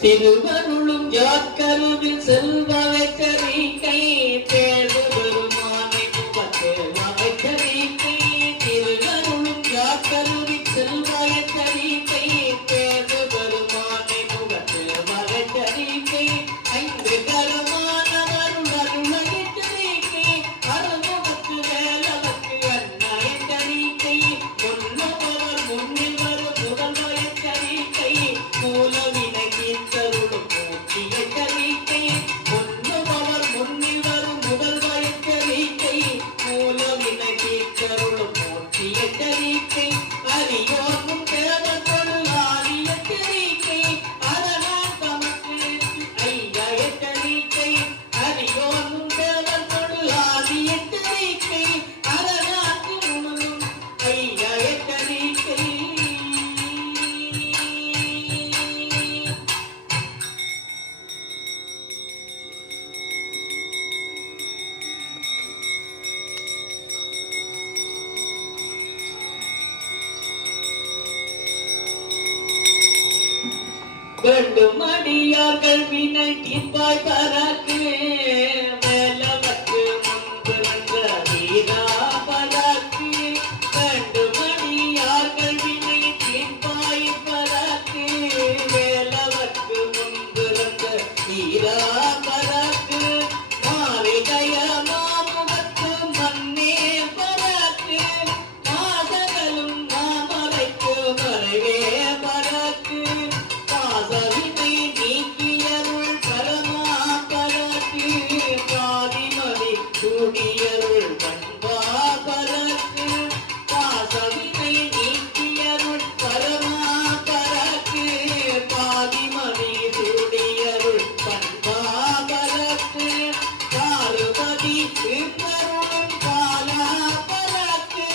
திருவருளும் யாக்கருவில் செல்வாய் கரிக்கை தேடு பெருமானை முகத்து வாய் கரிக்கை திருவருளும் யாக்கருவில் செல்வாய் கரிக்கை தேடு பெருமானை முகத்து வாய் கரிக்கை ஐந்து கரமானவருள் அருளை கரிக்கை அருமுகத்து வேலவர்க்கு அண்ணாய கரிக்கை முன்னவர் முன்னில் வரும் முதல்வாய் கரிக்கை மூலவினை வேண்டும் அடியார்கள் வினை தீர்ப்பாய் பராக்கு மேலவர்க்கு முன்பு வந்த வீரா பராக்கு வேண்டும் அடியார்கள் வினை தீர்ப்பாய் பராக்கு மேலவர்க்கு முன்பு வந்த வீரா பராக்கு மாளிகைய மாமுகத்து மண்ணே பராக்கு மாதங்களும் மாமரைக்கு மறைவே பராக்கு சூடியருள் பண்பா பரக்கு பாசவினை நீக்கியருள் பரமா பரக்கு பாதிமணி சூடியருள் பண்பா பரக்கு பார்வதி திருந்தருளும் காலா பரக்கு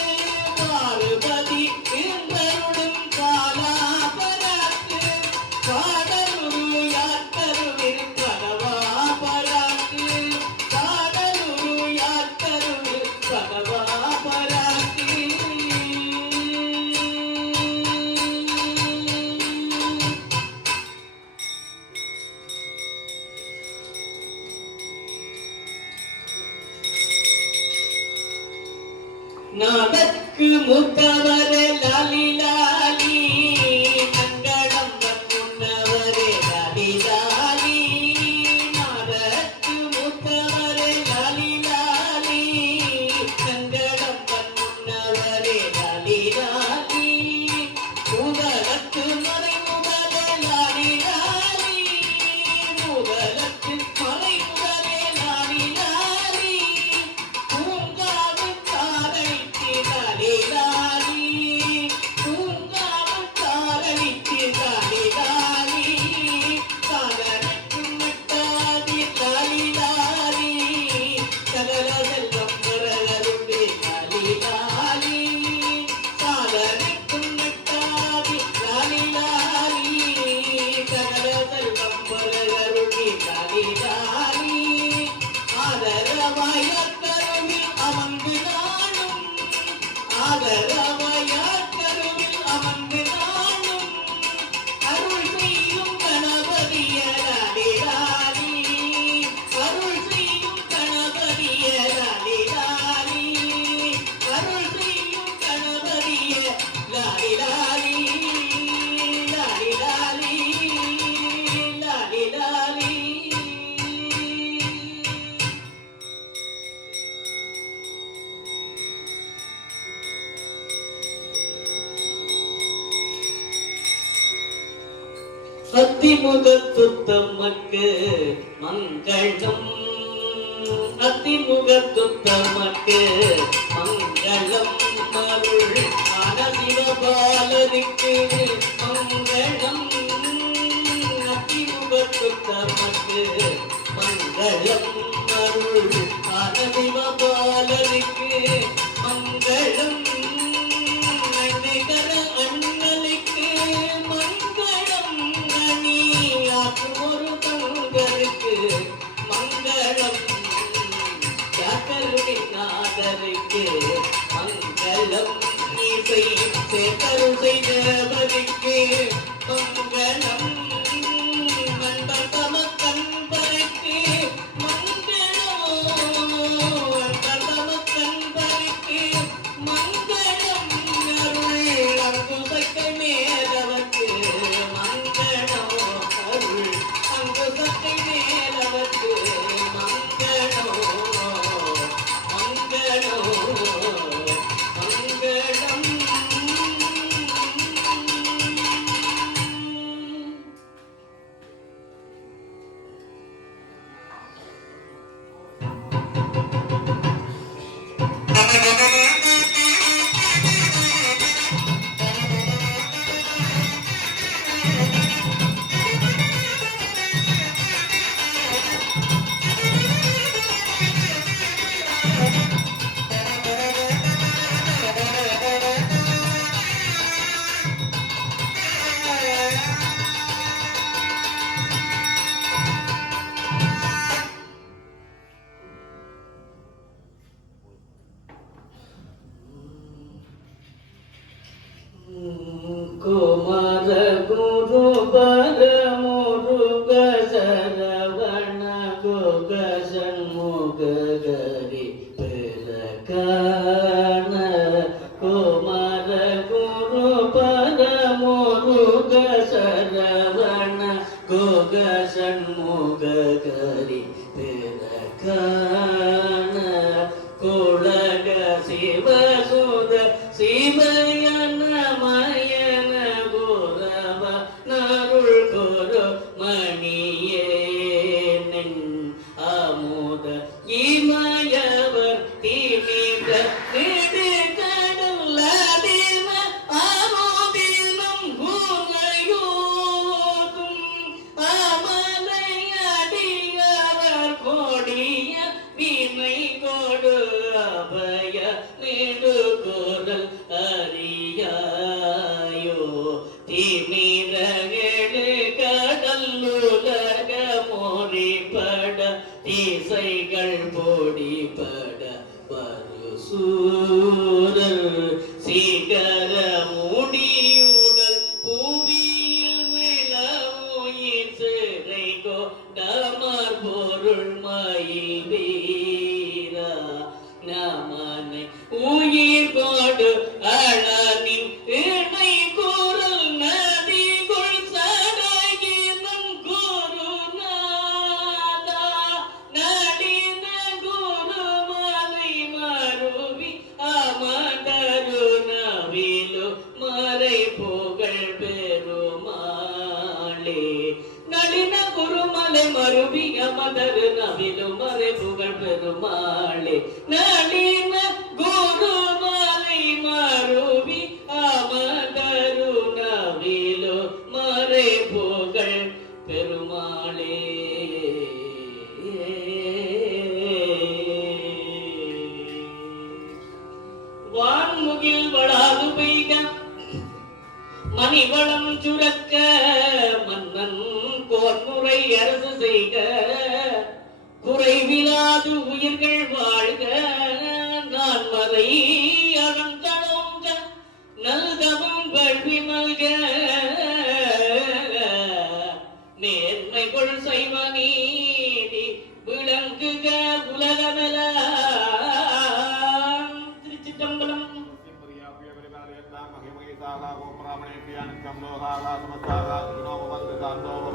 பார்வதி திருந்தருளும் காலா பரக்கு பாடலுரு யாக்கருவின் பரவா பரக்கு நாதற்கு மூத்தவரே லாலி லாலி மங்களம் முன்னவரே லாலி லாலி நாதற்கு மூத்தவரே லாலி லாலி மங்களம் முன்னவரே லாலி லாலி முதலத்து மறை முதலே லாலி லாலி முதலத்து மறை முதலே லாலி லாலி பூங்காவின் தாரை லாலி லாலி பூங்க அத்திமுகத்துத்தமக்கு மங்களம் அத்திமுகத்துத்தமக்கு மங்களம் அருள் ஆனசிவபாலருக்கு மங்களம் அத்திமுகத்துத்தமக்கு மங்களம் அருள் ஆனசிவபாலருக்கு மங்களம் அண்ணலுக்கு மங்களம் ஒரு தங்களுக்கு மங்களம் நாதருக்கு மங்களம் இசை சேதரு செய்தவருக்கு மங்களம் மண்டபம கண்பருக்கு மங்களம் மண்டபம கண்பருக்கு மங்களம் அருள் அங்குசக்கை மேலவர்க்கு மங்களம் அருள் அங்குசக்கை மேலவர்க்கு மங்களம் மங்களம் மங்களம். குமர குரு பரமுருக சரவண குக சண்முகரி பெலகான குமர குரு பரமுருக சரவண குக சண்முகரி பெலகான குலக சிவசுத சிவயன மயன குரவ நருள் குரு மணியேன் அமுத இமயவர் திமித நெடு கடலதின அமுதினம் குணையோதும் அமலையடியவர் கொடிய வினை கொடு அபய நெடு குரல் அறியாயோ திமிரகெழு கடல்லுலக மொழிபட திசைகள் பொடிபட பருசூரர் சிகர முடியுடல் புவியில் நிலவுயிர் சிறை கொண்டமர் பொருள் மயில் வீரா நமனை உயிர் கொடு அழனின் இணை குரல் நதிகுள் சடையினம் குருநாதா நடின குருமலை மருவி அமதரு நவிலு மறை புகழ் பெருமாளே நளின குருமலை மருவி அமதரு நவிலு மறை புகழ் பெருமாளே நளின குருமலை மருவி அமதரு நவிலு மறை புகழ் பெருமாளே. வான்முகில் வளாது பெய்க மணிவளம் சுரக்க மன்னன் கோன்முறை அரசு செய்க குறைவிலாது உயிர்கள் வாழ்க நான் மறை அறந்தளோங்க நல்தவம் கல்வி மல்க நேர்மை கொள் சைவ நீதி விளங்குக உலகமெல்லாம். திருச்சிற்றம்பலம். மகிமை சாகா கோபராமணே பிரியாணம் லோகாகா சமஸ்தாகா சுனோபந்து சாந்தோப